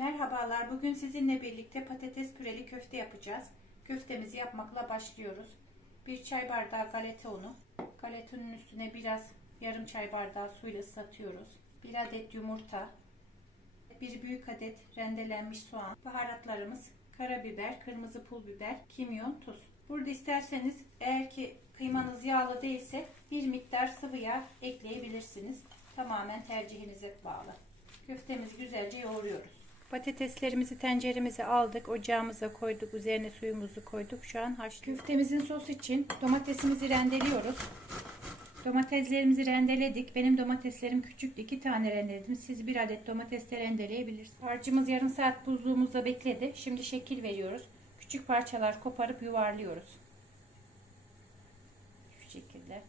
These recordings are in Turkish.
Merhabalar. Bugün sizinle birlikte patates püreli köfte yapacağız. Köftemizi yapmakla başlıyoruz. Bir çay bardağı galeta unu. Galeta ununun üstüne biraz yarım çay bardağı suyla ıslatıyoruz. Bir adet yumurta. Bir büyük adet rendelenmiş soğan. Baharatlarımız karabiber, kırmızı pul biber, kimyon, tuz. Burada isterseniz eğer ki kıymanız yağlı değilse bir miktar sıvı yağ ekleyebilirsiniz. Tamamen tercihinize bağlı. Köftemizi güzelce yoğuruyoruz. Patateslerimizi tenceremize aldık. Ocağımıza koyduk. Üzerine suyumuzu koyduk. Şu an haş. Köftemizin sos için domatesimizi rendeliyoruz. Domateslerimizi rendeledik. Benim domateslerim küçüktü. iki tane rendeledim. Siz bir adet domates de rendeleyebilirsiniz. Harcımız yarım saat buzluğumuzda bekledi. Şimdi şekil veriyoruz. Küçük parçalar koparıp yuvarlıyoruz. Şu şekilde.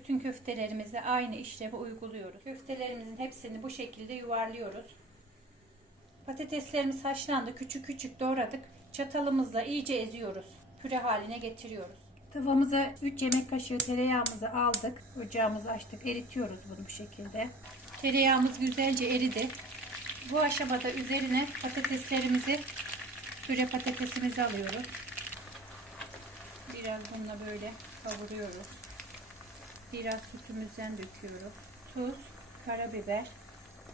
Bütün köftelerimize aynı işlemi uyguluyoruz. Köftelerimizin hepsini bu şekilde yuvarlıyoruz. Patateslerimiz haşlandı. Küçük küçük doğradık. Çatalımızla iyice eziyoruz. Püre haline getiriyoruz. Tavamıza 3 yemek kaşığı tereyağımızı aldık. Ocağımızı açtık. Eritiyoruz bunu bu şekilde. Tereyağımız güzelce eridi. Bu aşamada üzerine patateslerimizi püre patatesimizi alıyoruz. Biraz bununla böyle kavuruyoruz. Biraz sütümüzden döküyoruz. Tuz, karabiber.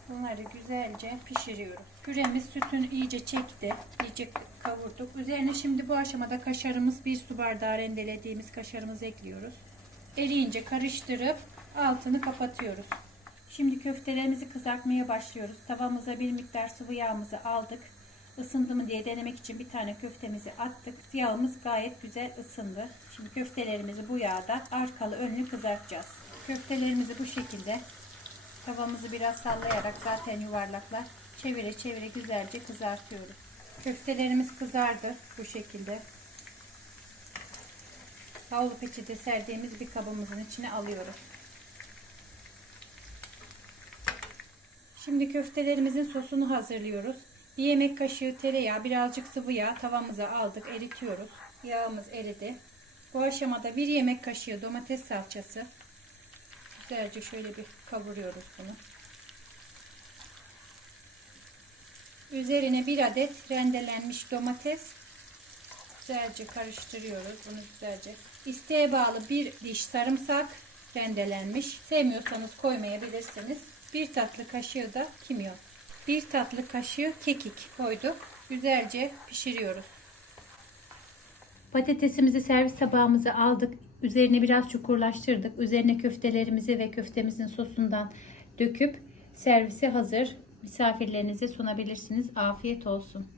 Bunları güzelce pişiriyoruz. Püremiz sütünü iyice çekti. İyice kavurduk. Üzerine şimdi bu aşamada kaşarımız bir su bardağı rendelediğimiz kaşarımızı ekliyoruz. Eriyince karıştırıp altını kapatıyoruz. Şimdi köftelerimizi kızartmaya başlıyoruz. Tavamıza bir miktar sıvı yağımızı aldık. Isındı mı diye denemek için bir tane köftemizi attık. Yağımız gayet güzel ısındı. Şimdi köftelerimizi bu yağda arkalı önlü kızartacağız. Köftelerimizi bu şekilde tavamızı biraz sallayarak zaten yuvarlaklar çevire çevire güzelce kızartıyoruz. Köftelerimiz kızardı bu şekilde. Havlu peçete serdiğimiz bir kabımızın içine alıyoruz. Şimdi köftelerimizin sosunu hazırlıyoruz. Bir yemek kaşığı tereyağı, birazcık sıvı yağ tavamıza aldık, eritiyoruz. Yağımız eridi. Bu aşamada bir yemek kaşığı domates salçası. Güzelce şöyle bir kavuruyoruz bunu. Üzerine bir adet rendelenmiş domates. Güzelce karıştırıyoruz bunu güzelce. İsteğe bağlı bir diş sarımsak rendelenmiş. Sevmiyorsanız koymayabilirsiniz. Bir tatlı kaşığı da kimyon. Bir tatlı kaşığı kekik koyduk. Güzelce pişiriyoruz. Patatesimizi servis tabağımıza aldık. Üzerine biraz çukurlaştırdık. Üzerine köftelerimizi ve köftemizin sosundan döküp servise hazır. Misafirlerinize sunabilirsiniz. Afiyet olsun.